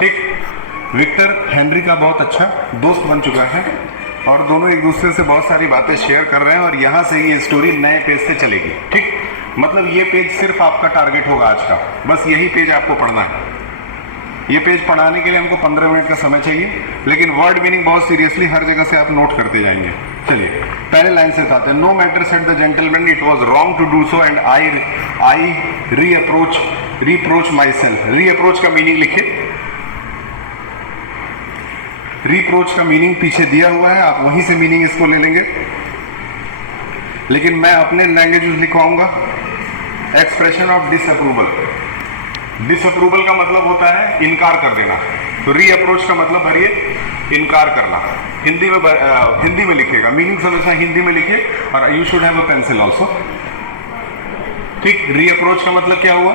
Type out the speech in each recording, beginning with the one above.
ठीक। Victor Henry का बहुत अच्छा दोस्त बन चुका है और दोनों एक दूसरे से बहुत सारी बातें शेयर कर रहे हैं और यहाँ से ये स्टोरी नए पेज से चलेगी। ठीक, मतलब ये पेज सिर्फ आपका टारगेट होगा आज का, बस यही पेज आपको पढ़ना है। ये पेज पढ़ाने के लिए हमको 15 मिनट का समय चाहिए, लेकिन वर्ड मीनिंग बहुत सीरियसली हर जगह से आप नोट करते जाएंगे। चलिए पहले लाइन से आते हैं। No matter said the gentleman it was wrong to do so and I reproach myself. Reproach का मीनिंग लिखिए। रीप्रोच का मीनिंग पीछे दिया हुआ है, आप वहीं से मीनिंग इसको ले लेंगे, लेकिन मैं अपने लैंग्वेज में लिखवाऊंगा। Expression of disapproval. डिसअप्रूवल का मतलब होता है इनकार कर देना, तो रीअप्रोच का मतलब भरिए इनकार करना। हिंदी में लिखिएगा, मीनिंग समझना हिंदी में लिखिए, और you should have a pencil also. ठीक, रीअप्रोच का मतलब क्या हुआ?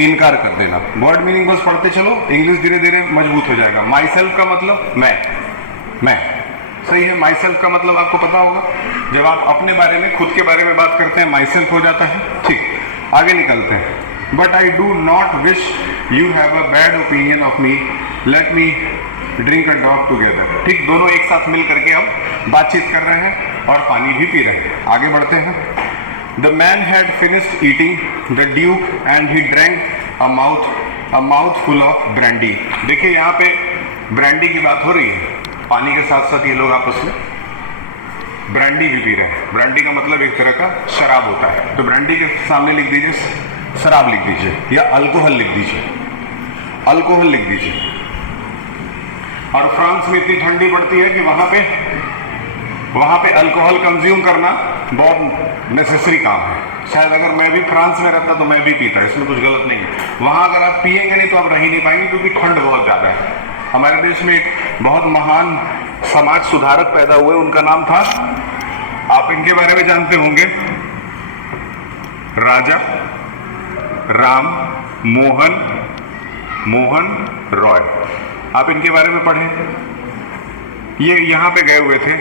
इनकार कर देना। वर्ड मीनिंग बस पढ़ते चलो, इंग्लिश धीरे धीरे मजबूत हो जाएगा। माई सेल्फ का मतलब मैं सही है। माई सेल्फ का मतलब आपको पता होगा, जब आप अपने बारे में, खुद के बारे में बात करते हैं, माई सेल्फ हो जाता है। ठीक, आगे निकलते हैं। But I do not wish you have a bad opinion of me, let me drink a drop together. ठीक, दोनों एक साथ मिल करके हम बातचीत कर रहे हैं और पानी भी पी रहे हैं। आगे बढ़ते हैं। The man had finished eating the duke and he drank a mouthful of brandy। देखिए यहाँ पे ब्रांडी की बात हो रही है, पानी के साथ साथ ये लोग आपस में ब्रांडी भी पी रहे हैं। ब्रांडी का मतलब एक तरह का शराब होता है, तो ब्रांडी के सामने लिख दीजिए शराब लिख दीजिए, या अल्कोहल लिख दीजिए, अल्कोहल लिख दीजिए। और फ्रांस में इतनी ठंडी पड़ती है कि वहां पे अल्कोहल कंज्यूम करना बहुत नेसेसरी काम है। शायद अगर मैं भी फ्रांस में रहता तो मैं भी पीता, इसमें कुछ गलत नहीं है। वहां अगर आप पिएंगे नहीं तो आप रह ही नहीं पाएंगे, क्योंकि ठंड बहुत ज्यादा है। हमारे देश में एक बहुत महान समाज सुधारक पैदा हुए, उनका नाम था, आप इनके बारे में जानते होंगे, राजा राम मोहन रॉय। आप इनके बारे में पढ़ें। ये यहां पे गए हुए थे,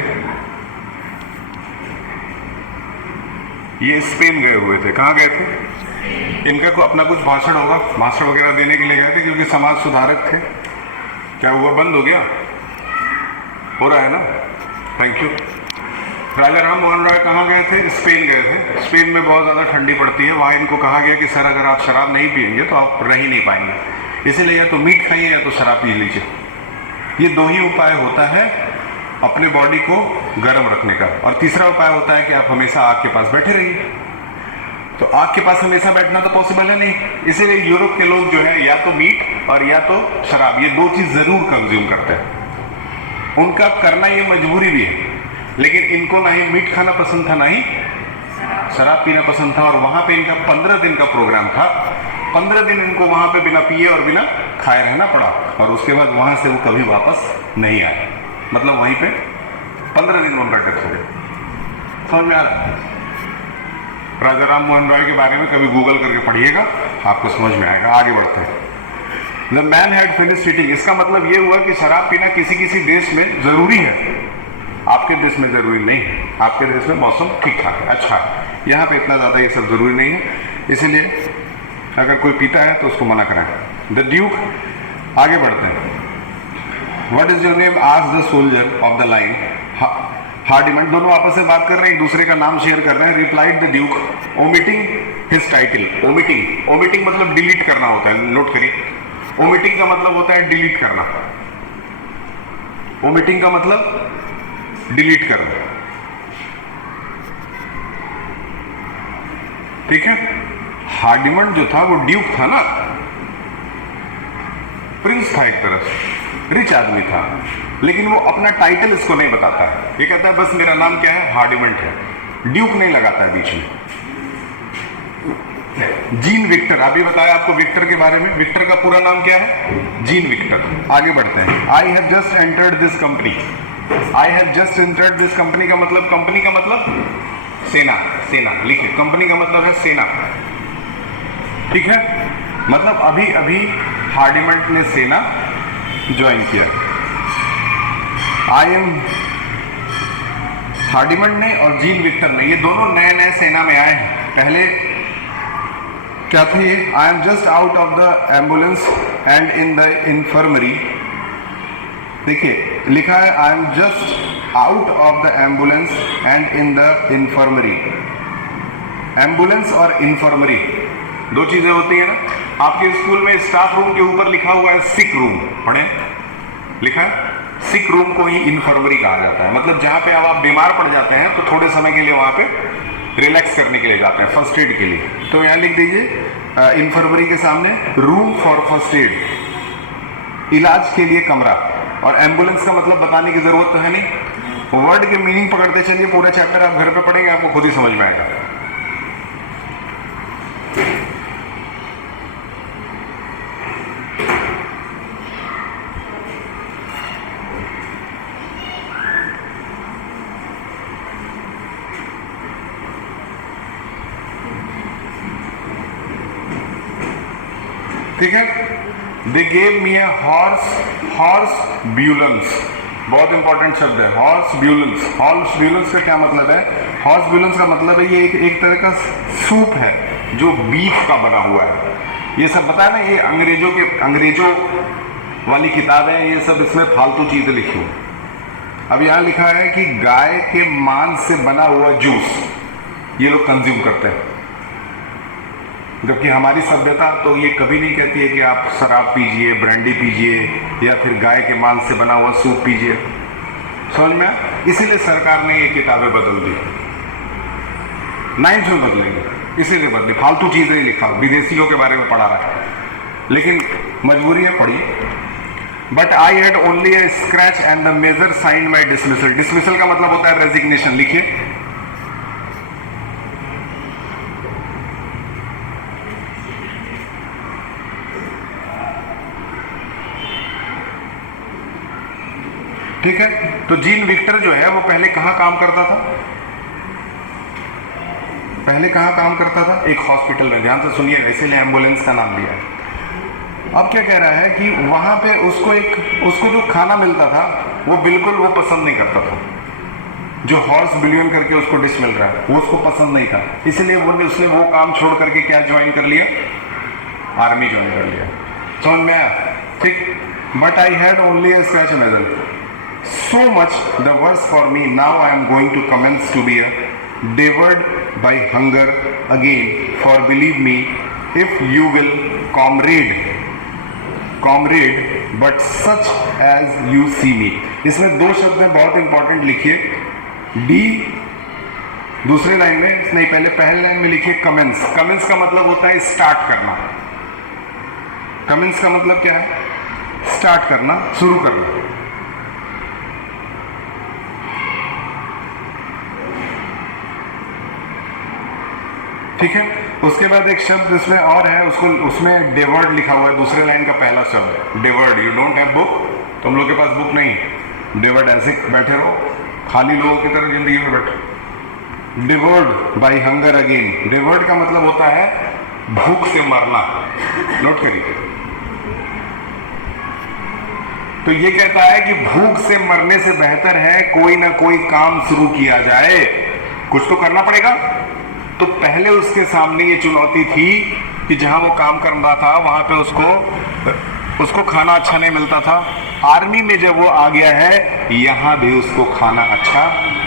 ये स्पेन गए हुए थे। कहाँ गए थे? इनका अपना कुछ भाषण होगा, भाषण वगैरह देने के लिए गए थे, क्योंकि समाज सुधारक थे। क्या हुआ? बंद हो गया? हो रहा है ना? Thank you. राजा राम मोहन रॉय कहाँ गए थे? स्पेन गए थे। स्पेन में बहुत ज़्यादा ठंडी पड़ती है, वहाँ इनको कहा गया कि सर अगर आप शराब नहीं पिएंगे तो आप रह ही नहीं पाएंगे, इसीलिए या तो मीट खाइए या तो शराब पी लीजिए। ये दो ही उपाय होता है अपने बॉडी को गर्म रखने का, और तीसरा उपाय होता है कि आप हमेशा आग के पास बैठे रहिए। तो आग के पास हमेशा बैठना तो पॉसिबल है नहीं, इसीलिए यूरोप के लोग जो है या तो मीट और या तो शराब, ये दो चीज जरूर कंज्यूम करते हैं। उनका करना ये मजबूरी भी है, लेकिन इनको ना ही मीट खाना पसंद था ना ही शराब पीना पसंद था। और वहां पे इनका 15 दिन का प्रोग्राम था। 15 दिन इनको वहां पे बिना पिए और बिना खाए रहना पड़ा, और उसके बाद वहां से वो कभी वापस नहीं आए। मतलब वहीं पे 15 दिन उनका डेथ हो गया। समझ में आ रहा है? राजा राम मोहन रॉय के बारे में कभी गूगल करके पढ़िएगा, आपको समझ में आएगा। आगे बढ़ते हैं। The man had finished eating. इसका मतलब ये हुआ कि शराब पीना किसी किसी देश में जरूरी है, आपके देश में जरूरी नहीं है। आपके देश में मौसम ठीक ठाक है, अच्छा है। यहाँ पे इतना ज़्यादा ये सब जरूरी नहीं है, इसीलिए अगर कोई पीता है तो उसको मना कराएं। द ड्यूक, आगे बढ़ते हैं। What is your name? Asked the soldier of the line. Hardiment, दोनों आपस में बात कर रहे हैं, एक दूसरे का नाम शेयर कर रहे हैं। Replied the Duke, omitting his title. Omitting मतलब डिलीट करना होता है, नोट करिए। Omitting का मतलब होता है डिलीट करना। Omitting का मतलब डिलीट करना, ठीक है। हार्डिमंड जो था वो ड्यूक था ना, प्रिंस था, एक तरह से रिच आदमी था, लेकिन वो अपना टाइटल इसको नहीं बताता है। ये कहता है बस मेरा नाम क्या है, हार्डिमंड है, ड्यूक नहीं लगाता है बीच में। जीन विक्टर, अभी बताया आपको विक्टर के बारे में। विक्टर का पूरा नाम क्या है? Jean Victor. आगे बढ़ते हैं। I have just entered this company. I have just entered this company का मतलब, कंपनी का मतलब सेना, सेना लिखिए। कंपनी का मतलब है सेना, ठीक है। मतलब अभी अभी हार्डिमंड ने सेना ज्वाइन किया। आई एम, हार्डिमंड ने और जीन विक्टर ने, ये दोनों नए नए सेना में आए हैं। पहले क्या थी? I am just out of the ambulance and in the infirmary. देखिए लिखा है I am just out of the ambulance and in the infirmary. Ambulance और इन्फर्मरी दो चीजें होती है ना। आपके स्कूल में स्टाफ रूम के ऊपर लिखा हुआ है सिक रूम, पढ़े? लिखा है सिक रूम को ही इन्फर्मरी कहा जाता है। मतलब जहां पे अब आप बीमार पड़ जाते हैं तो थोड़े समय के लिए वहां पे रिलैक्स करने के लिए जाते हैं, फर्स्ट एड के लिए। तो यहां लिख दीजिए इन्फर्मरी के सामने रूम फॉर फर्स्ट एड, इलाज के लिए कमरा। और एम्बुलेंस का मतलब बताने की जरूरत तो है नहीं, वर्ड के मीनिंग पकड़ते चलिए। पूरा चैप्टर आप घर पे पढ़ेंगे, आपको खुद ही समझ में आएगा। ठीक है, they gave me a horse ब्यूलेंस। बहुत इंपॉर्टेंट शब्द है हॉर्स ब्यूलेंस। हॉर्स ब्यूलेंस का क्या मतलब है? हॉर्स ब्यूलेंस का मतलब है ये एक तरह का सूप है जो बीफ का बना हुआ है। ये सब पता है ना, ये अंग्रेजों वाली किताबें, ये सब इसमें फालतू चीजें लिखी हुई। अब यहाँ लिखा है कि गाय के मांस से बना हुआ जूस ये लोग कंज्यूम करते हैं, जबकि हमारी सभ्यता तो ये कभी नहीं कहती है कि आप शराब पीजिए, ब्रांडी पीजिए या फिर गाय के मांस से बना हुआ सूप पीजिए। समझ में? इसीलिए सरकार ने ये किताबें बदल दी। 9th में बदलेंगे, इसीलिए बदली। फालतू चीजें ही लिखा, विदेशियों के बारे में पढ़ा रहा है, लेकिन मजबूरी है, पढ़िए। But I had only a scratch and the major signed my dismissal. Dismissal का मतलब होता है रेजिग्नेशन। लिखिए ठीक है। तो जीन विक्टर जो है वो पहले कहाँ काम करता था? पहले कहाँ काम करता था? एक हॉस्पिटल में। ध्यान से सुनिएगा, इसीलिए एम्बुलेंस का नाम दिया है। अब क्या कह रहा है कि वहां पे उसको जो खाना मिलता था वो बिल्कुल वो पसंद नहीं करता था। जो हॉर्स बिलियन करके उसको डिश मिल रहा है वो उसको पसंद नहीं था, इसलिए उसने वो काम छोड़ करके क्या ज्वाइन कर लिया? आर्मी ज्वाइन कर लिया। समझ में आया? ठीक। But I had only a scratch major so much the worse for me. Now I am going to commence to be devoured by hunger again, for believe me, if you will comrade but such as you see me। इसमें दो शब्द हैं बहुत important, लिखिए D दूसरे line में नहीं, पहले लाइन में लिखिए कमेंस। कमेंस का मतलब होता है स्टार्ट करना। कमेंस का मतलब क्या है? स्टार्ट करना, शुरू करना। ठीक है। उसके बाद एक शब्द इसमें और है, उसमें डेवर्ड लिखा हुआ है, दूसरे लाइन का पहला शब्द डेवर्ड। यू डोंट हैव बुक, तुम लोग के पास बुक नहीं। डेवर्ड ऐसे बैठे रहो, खाली लोगों की तरह जिंदगी में बैठे। डेवर्ड बाय हंगर अगेन। डेवर्ड का मतलब होता है भूख से मरना। नोट करिए। तो ये कहता है कि भूख से मरने से बेहतर है कोई ना कोई काम शुरू किया जाए, कुछ तो करना पड़ेगा। तो पहले उसके सामने ये चुनौती थी कि जहां वो काम कर रहा था वहां पे उसको खाना अच्छा नहीं मिलता था। आर्मी में जब वो आ गया है, यहां भी उसको खाना अच्छा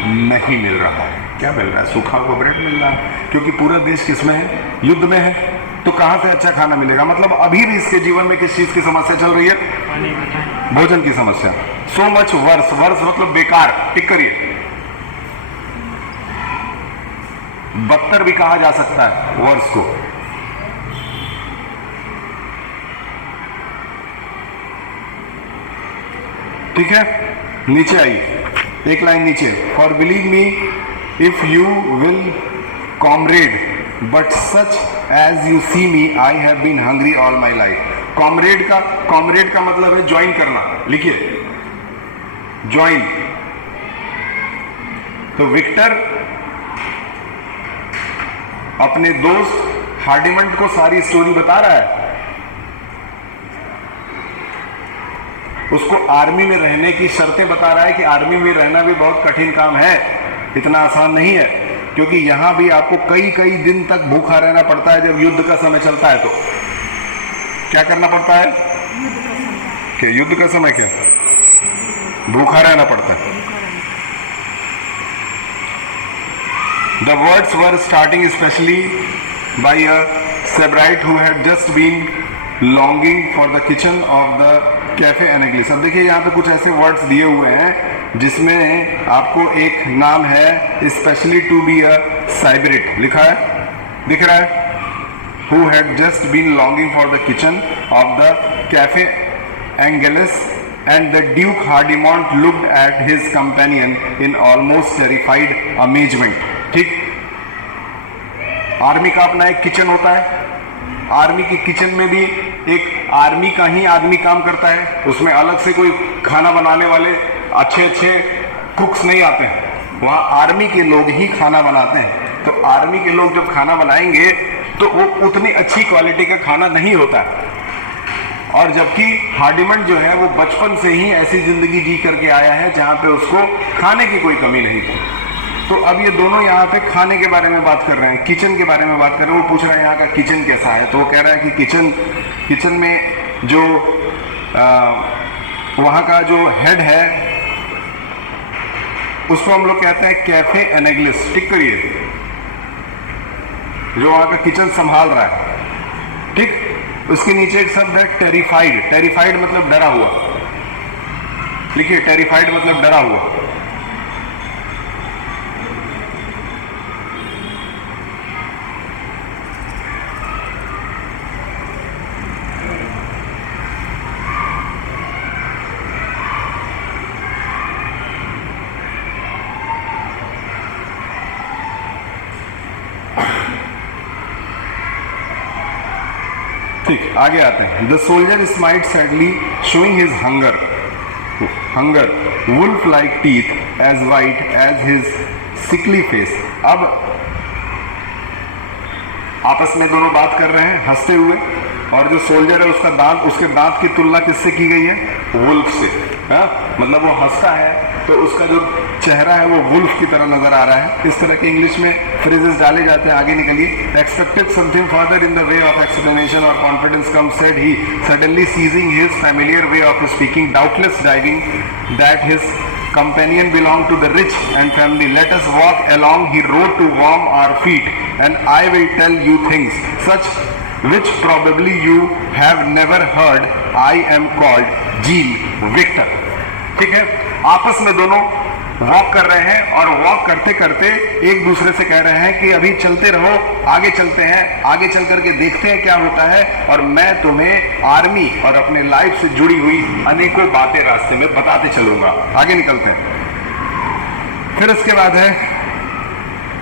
नहीं मिल रहा है। क्या मिल रहा है? सूखा हुआ ब्रेड मिल रहा है, क्योंकि पूरा देश किसमें है? युद्ध में है। तो कहां से अच्छा खाना मिलेगा? मतलब अभी भी इसके जीवन में किस चीज की समस्या चल रही है? भोजन की समस्या। So much worse. वर्स मतलब बेकार। टिक करिए। बदतर भी कहा जा सकता है वर्स को। ठीक है, नीचे आइए, एक लाइन नीचे। For believe me if you will comrade but such as you see me I have been hungry all my life. Comrade का मतलब है ज्वाइन करना। लिखिए ज्वाइन। तो विक्टर अपने दोस्त हार्डिमंड को सारी स्टोरी बता रहा है। उसको आर्मी में रहने की शर्तें बता रहा है कि आर्मी में रहना भी बहुत कठिन काम है, इतना आसान नहीं है। क्योंकि यहाँ भी आपको कई कई दिन तक भूखा रहना पड़ता है। जब युद्ध का समय चलता है तो क्या करना पड़ता है? क्या युद्ध का समय क्या भूखा रहना पड़ता है? The words were starting especially by a Sebright who had just been longing for the kitchen of the cafe Anglais. अब देखिए यहाँ पे कुछ ऐसे वर्ड्स दिए हुए हैं जिसमें आपको एक नाम है स्पेशली टू बी अ साइब्रिट लिखा है, दिख रहा है, who had just been longing for the kitchen of the cafe Angelus, and the Duke Hardimont looked at his companion in almost terrified amazement। ठीक, आर्मी का अपना एक किचन होता है, आर्मी की किचन में भी एक आर्मी का ही आदमी काम करता है, उसमें अलग से कोई खाना बनाने वाले अच्छे अच्छे कुक्स नहीं आते हैं, वहाँ आर्मी के लोग ही खाना बनाते हैं। तो आर्मी के लोग जब खाना बनाएंगे तो वो उतनी अच्छी क्वालिटी का खाना नहीं होता है। और जबकि हार्डिमंड जो है वो बचपन से ही ऐसी जिंदगी जी करके आया है जहाँ पे उसको खाने की कोई कमी नहीं थी। तो अब ये दोनों यहाँ पे खाने के बारे में बात कर रहे हैं, किचन के बारे में बात कर रहे हैं। वो पूछ रहा है यहाँ का किचन कैसा है, तो वो कह रहा है कि किचन में जो वहाँ का जो हेड है उसको हम लोग कहते हैं कैफे एनेग्लिस। टिक करिए, जो वहाँ का किचन संभाल रहा है, ठीक। उसके नीचे एक शब्द है टेरिफाइड। टेरिफाइड मतलब डरा हुआ, लिखिए टेरिफाइड मतलब डरा हुआ। ठीक, आगे आते हैं। The soldier smiled sadly showing his hunger wolf like teeth as white as his sickly face. अब आपस में दोनों बात कर रहे हैं हंसते हुए, और जो सोल्जर है उसका दांत, उसके दांत की तुलना किससे की गई है? वुल्फ से। मतलब वो हंसता है तो उसका जो चेहरा है वो वुल्फ की तरह नजर आ रहा है। इस तरह के इंग्लिश में फ्रेजेस डाले जाते हैं। आगे निकलिए। Expected something further in the way of explanation और confidence come said he suddenly seizing his familiar way of speaking doubtless divining that his companion belonged to the rich and family. Let us walk along, he wrote, to warm our feet, and I will tell you things such which probably you have never heard. I am called Jean Victor। ठीक है, आपस में दोनों walk कर रहे हैं और walk करते करते एक दूसरे से कह रहे हैं कि अभी चलते रहो, आगे चलते हैं, आगे चल करके देखते हैं क्या होता है, और मैं तुम्हें आर्मी और अपने लाइफ से जुड़ी हुई अनेकों बातें रास्ते में बताते चलूंगा। आगे निकलते हैं। फिर उसके बाद है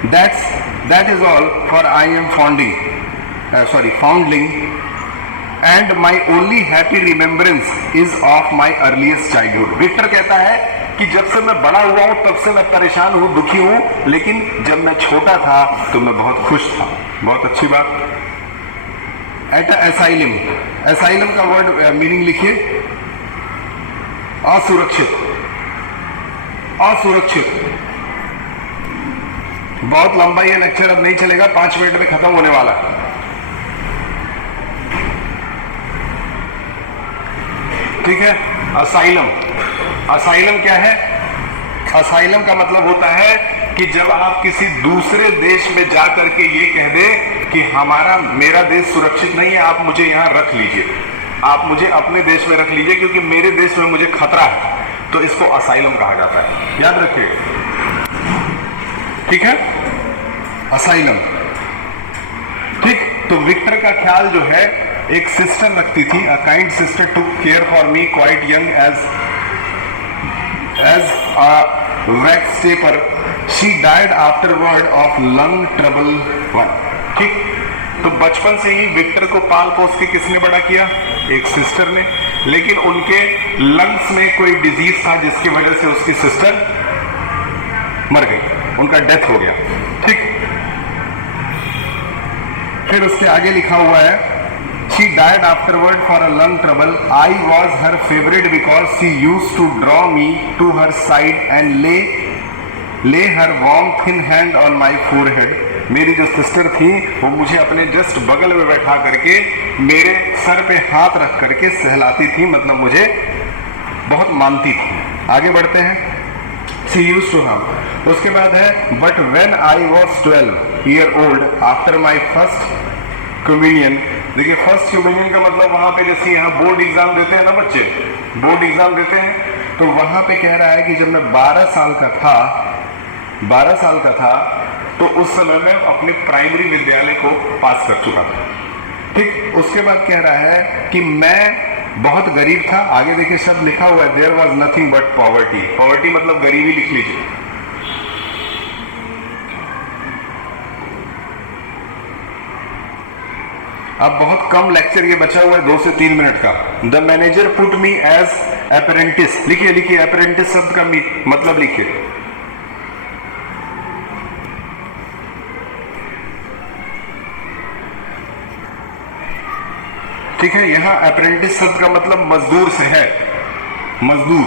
that is all for I am foundling and my only happy remembrance is of my earliest childhood. Victor कहता है कि जब से मैं बड़ा हुआ हूं तब से मैं परेशान हूं, दुखी हूं, लेकिन जब मैं छोटा था तो मैं बहुत खुश था। बहुत अच्छी बात। एट एसाइलम, एसाइलम का वर्ड मीनिंग लिखिए, असुरक्षित। असुरक्षित बहुत लंबा ये लेक्चर अब नहीं चलेगा, 5 मिनट में खत्म होने वाला है। ठीक है। असाइलम, असाइलम क्या है? असाइलम का मतलब होता है कि जब आप किसी दूसरे देश में जा करके ये कह दे कि मेरा देश सुरक्षित नहीं है, आप मुझे यहाँ रख लीजिए, आप मुझे अपने देश में रख लीजिए क्योंकि मेरे देश में मुझे खतरा है, तो इसको असाइलम कहा जाता है। याद रखिएगा, ठीक है, असाइलम। ठीक। तो विक्टर का ख्याल जो है, एक सिस्टर रखती थी, a kind sister to care for me quite young as a wax taper. She died afterward of lung trouble 1। ठीक। तो बचपन से ही विक्टर को पाल पोस के किसने बड़ा किया? एक सिस्टर ने, लेकिन उनके लंग्स में कोई डिजीज था जिसकी वजह से उसकी सिस्टर मर गई, उनका डेथ हो गया। ठीक। फिर उसके आगे लिखा हुआ है She died afterward for a lung trouble. I was her favorite because she used to draw me to her side and lay lay her warm thin hand on my forehead, मेरी जो सिस्टर थी वो मुझे अपने just बगल में बैठा करके मेरे सर पे हाथ रख करके सहलाती थी, मतलब मुझे बहुत मानती थी। आगे बढ़ते हैं, शी यूज्ड टू हम। उसके बाद है but when I was 12 year old after my first communion. देखिए फर्स्ट कम्युनियन का मतलब वहां पे जैसे यहाँ बोर्ड एग्जाम देते हैं ना बच्चे, बोर्ड एग्जाम देते हैं, तो वहां पे कह रहा है कि जब मैं 12 साल का था तो उस समय में अपने प्राइमरी विद्यालय को पास कर चुका था। ठीक, उसके बाद कह रहा है कि मैं बहुत गरीब था। आगे देखिए शब्द लिखा हुआ है there was nothing but poverty. Poverty मतलब गरीबी, लिख लीजिए। अब बहुत कम लेक्चर ये बचा हुआ है, 2 से 3 मिनट का। The manager put me as apprentice. लिखिए लिखिए, अप्रेंटिस शब्द का मतलब लिखिए। ठीक है, यहां अप्रेंटिस शब्द का मतलब मजदूर से है, मजदूर।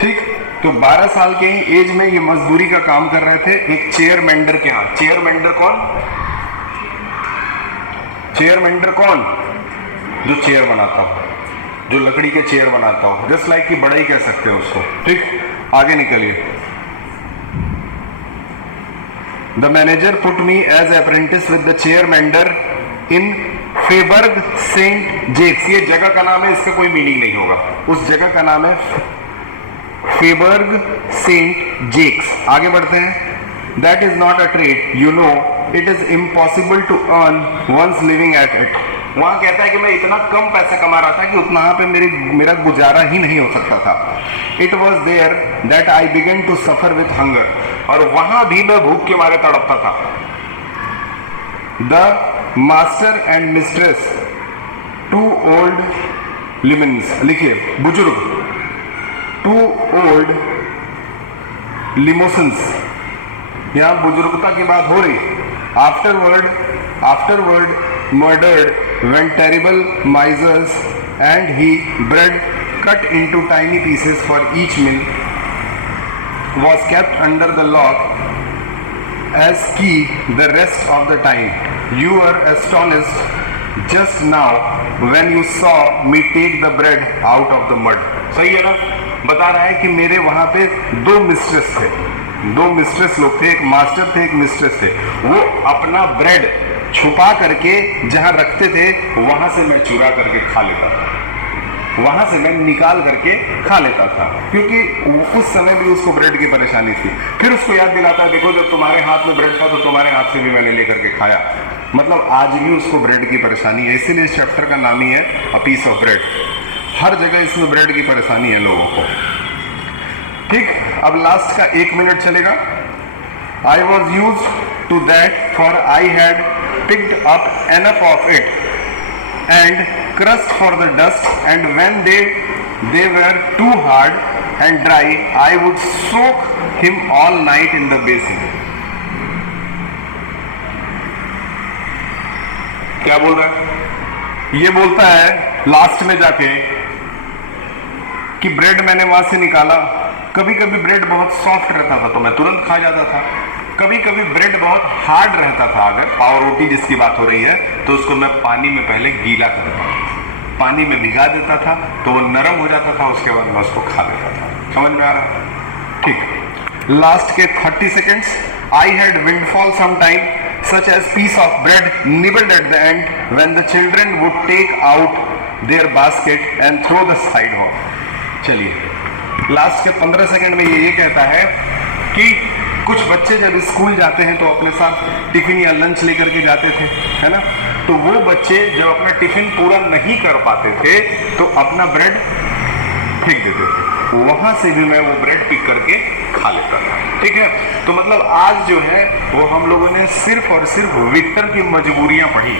ठीक, तो 12 साल के ही एज में ये मजदूरी का काम कर रहे थे एक चेयर मेंढर के यहां। चेयर मेंढर कौन? चेयर मेंढर कौन? जो चेयर बनाता हो, जो लकड़ी के चेयर बनाता हो, जस्ट लाइक की बड़ा ही कह सकते हो उसको। ठीक, आगे निकलिए। The manager put me as apprentice with the chair mender in Faubourg Saint Jacques. ये जगह का नाम है, इसका कोई मीनिंग नहीं होगा। उस जगह का नाम है फेबर्ग सेंट जेक्स। आगे बढ़ते हैं। That is not a trade, you know it is impossible to earn one's living at it. वहां कहता है कि मैं इतना कम पैसे कमा रहा था कि उतना पे मेरा गुजारा ही नहीं हो सकता था। It was there that I began to suffer with hunger, और वहां भी मैं भूख के मारे तड़पता था। The master and mistress two old लिमन्स। लिखिए बुजुर्ग, टू ओल्ड लिमोसन्स, यहां बुजुर्गता की बात हो रही। Afterward murdered when terrible misers, and he bread cut into tiny pieces for each meal was kept under the lock as key the rest of the time. You were astonished just now when you saw me take the bread out of the mud. सही है ना? बता रहा है कि मेरे वहां पे 2 मिस्ट्रेस थे, 2 मिस्ट्रेस लोग थे, एक मास्टर थे, एक मिस्ट्रेस थे। वो अपना ब्रेड छुपा करके जहां रखते थे वहां से मैं चुरा करके खा लेता था, वहां से मैं निकाल करके खा लेता था, क्योंकि उस समय भी उसको ब्रेड की परेशानी थी। फिर उसको याद दिलाता है, देखो जब तुम्हारे हाथ में ब्रेड था तो तुम्हारे हाथ से भी मैंने लेकर के खाया। मतलब आज भी उसको ब्रेड की परेशानी है, इसीलिए इस चैप्टर का नाम ही है अ पीस ऑफ ब्रेड। हर जगह इसमें ब्रेड की परेशानी है लोगों को। ठीक, अब लास्ट का 1 मिनट चलेगा। I was used to that, for I had picked up enough of it and crushed for the dust, and when they were too hard and dry, I would soak him all night in the basin. क्या बोल रहा है? ये बोलता है last में जाके कि ब्रेड मैंने वहां से निकाला। कभी कभी ब्रेड बहुत सॉफ्ट रहता था तो मैं तुरंत खा जाता था, कभी कभी ब्रेड बहुत हार्ड रहता था, अगर पाव रोटी जिसकी बात हो रही है, तो उसको मैं पानी में पहले गीला करता था, पानी में भिगा देता था तो वो नरम हो जाता था, उसके बाद मैं उसको खा लेता था। समझ में आ रहा? ठीक, लास्ट के 30 seconds. I had windfall some time such as piece of bread nibbled at the end when the children would take out their basket and throw the side home. चलिए, लास्ट के 15 सेकंड में ये कहता है कि कुछ बच्चे जब स्कूल जाते हैं तो अपने साथ टिफिन या लंच लेकर के जाते थे, है ना? तो वो बच्चे जब अपना टिफिन पूरा नहीं कर पाते थे तो अपना ब्रेड फेंक देते थे, वहां से भी मैं वो ब्रेड पिक करके खा लेता था। ठीक है, तो मतलब आज जो है वो हम लोगों ने सिर्फ और सिर्फ विक्टर की मजबूरियां पढ़ी।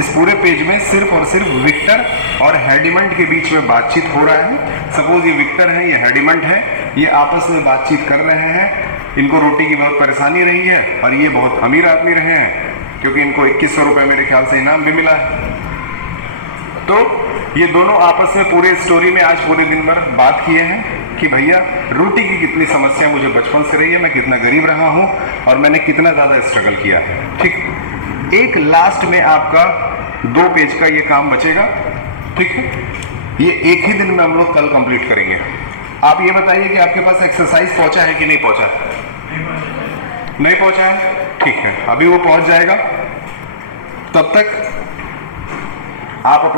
इस पूरे पेज में सिर्फ और सिर्फ विक्टर और हेडिमंड के बीच में बातचीत हो रहा है। सपोज ये विक्टर है, ये हेडिमंड है, ये आपस में बातचीत कर रहे हैं। इनको रोटी की बहुत परेशानी रही है और ये बहुत अमीर आदमी रहे हैं क्योंकि इनको 2100 रुपये मेरे ख्याल से इनाम भी मिला है। तो ये दोनों आपस में पूरे स्टोरी में आज पूरे दिन भर बात किए हैं कि भैया रोटी की कितनी समस्या मुझे बचपन से रही है, मैं कितना गरीब रहा हूं और मैंने कितना ज़्यादा स्ट्रगल किया है। ठीक, एक लास्ट में आपका 2 पेज का ये काम बचेगा। ठीक है, ये एक ही दिन में हम लोग कल कंप्लीट करेंगे। आप ये बताइए कि आपके पास एक्सरसाइज पहुंचा है कि नहीं पहुंचा? नहीं पहुंचा है, ठीक है, अभी वो पहुंच जाएगा। तब तक आप अपने